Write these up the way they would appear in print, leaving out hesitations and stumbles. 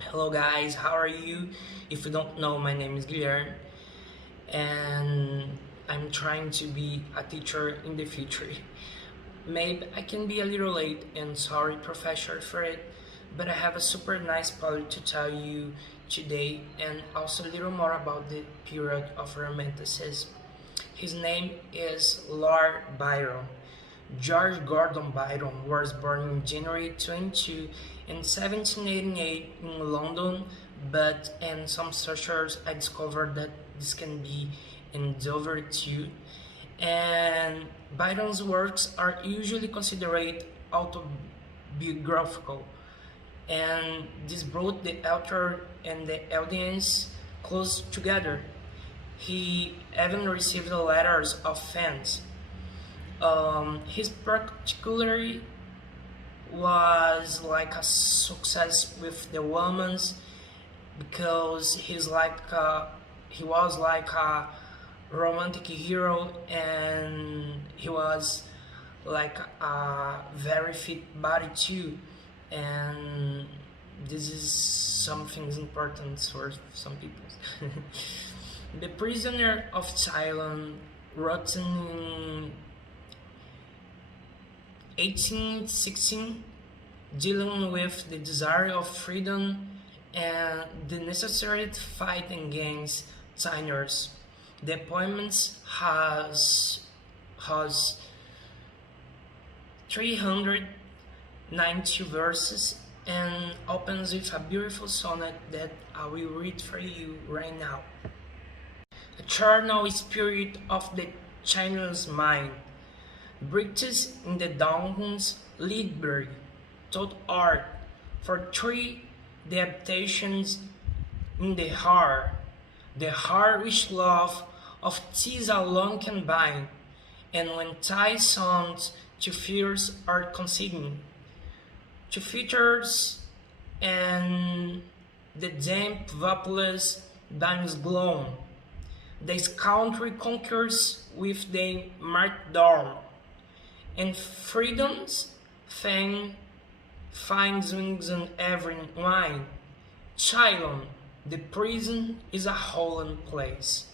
Hello guys, how are you? If you don't know, my name is Guilherme and I'm trying to be a teacher in the future. Maybe I can be a little late and sorry professor for it, but I have a super nice part to tell you today and also a little more about the period of Romanticism. His name is Lord Byron. George Gordon Byron was born on January 22 in 1788 in London, but in some searchers I discovered that this can be in Dover too. And Byron's works are usually considered autobiographical, and this brought the author and the audience close together. He even received letters of fans. His particularly was like a success with the women because he was like a romantic hero, and he was like a very fit body too, and this is something important for some people. The Prisoner of Thailand, written in 1816, dealing with the desire of freedom and the necessary fight against tyrants. The poem has 390 verses and opens with a beautiful sonnet that I will read for you right now. A charnel spirit of the Chinese mind breathes in the dawns library, taught art, for three the habitations in the heart which love of tis alone can bind, and when ties sounds to fears are consigned, to features and the damp vaporless dimes glow, this country conquers with the martyrdom, and freedom's fame finds wings in every wine. Chilon, the prison is a holy place,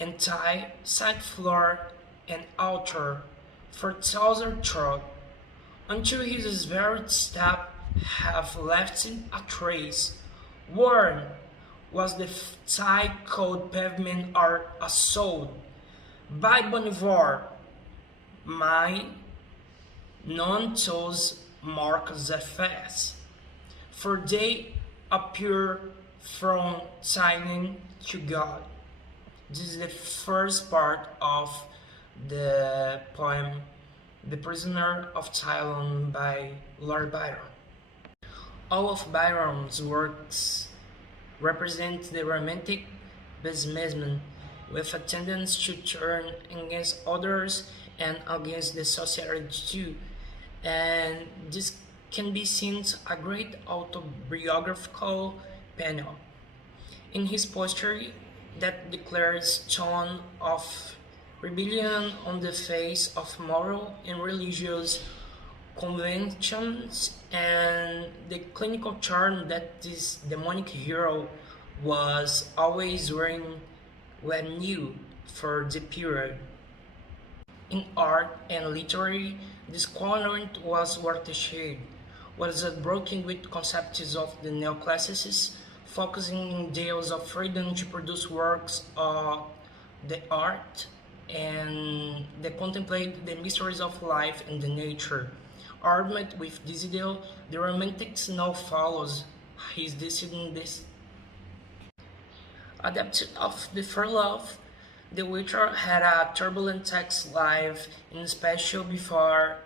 and Thai side floor and altar for thousand trod, until his very step have left a trace. Worn was the Thai cold pavement are assaulted by Bonivore, mine none chose mark the face, for they appear from signing to God. This is the first part of the poem The Prisoner of Thailand by Lord Byron. All of Byron's works represent the romantic pessimism with a tendency to turn against others and against the society too. And this can be seen as a great autobiographical panel. In his poetry that declares tone of rebellion on the face of moral and religious conventions, and the clinical charm that this demonic hero was always wearing when new for the period. In art and literature, this quadrant was watershed, was broken with concepts of the neoclassicists, focusing in ideals of freedom to produce works of the art and they contemplate the mysteries of life and the nature. Armed with this ideal, the Romantics now follows his descendants. Adapted of the For Love, the Witcher had a turbulent sex life, in special before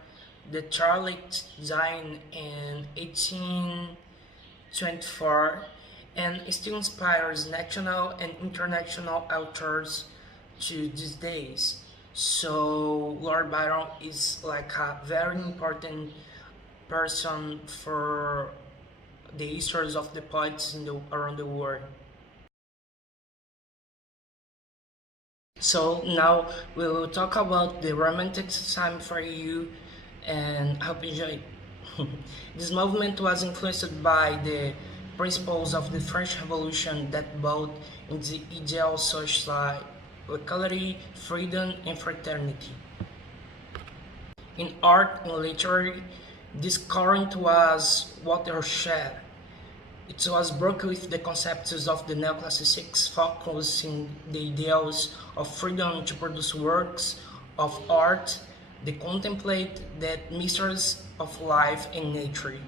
the Charlotte died in 1824, and still inspires national and international authors to these days. So Lord Byron is like a very important person for the histories of the poets around the world. So now we will talk about the Romanticism for you, and I hope you enjoy. This movement was influenced by the principles of the French Revolution that brought in the ideal such like equality, freedom, and fraternity. In art and literature, this current was watershed. It was broken with the concepts of the neoclassics, focusing the ideals of freedom to produce works of art that contemplate the mysteries of life and nature.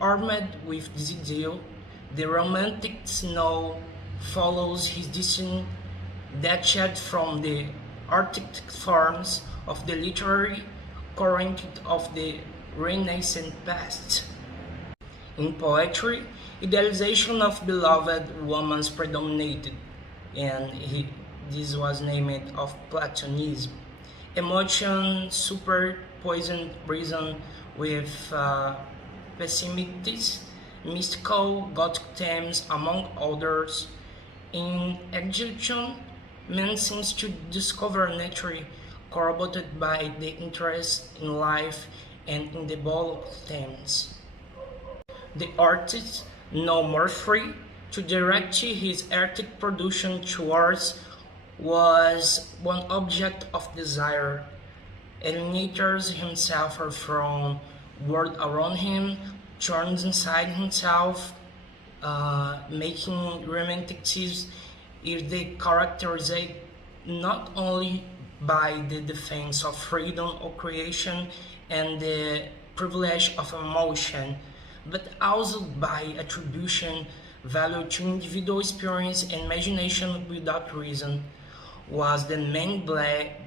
Armed with this ideal, the Romantics now follows his distinct detached from the artistic forms of the literary current of the Renaissance past. In poetry, idealization of beloved women predominated, and this was named of Platonism. Emotion superposing reason with pessimistic, mystical, Gothic themes, among others. In execution, man seems to discover nature corroborated by the interest in life and in the bold themes. The artist, no more free to direct his artistic production towards was one object of desire, alienates himself from world around him, turns inside himself, making romanticism is the characterized not only by the defense of freedom of creation and the privilege of emotion, but also by attribution value to individual experience and imagination without reason, was the main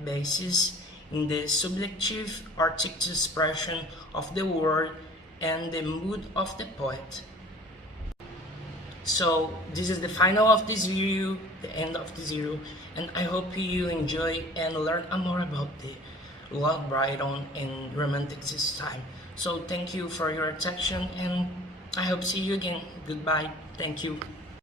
basis in the subjective artistic expression of the world and the mood of the poet. So this is the final of this video, the end of this video, and I hope you enjoy and learn more about the Lord Byron and Romanticism time. So thank you for your attention, and I hope see you again. Goodbye. Thank you.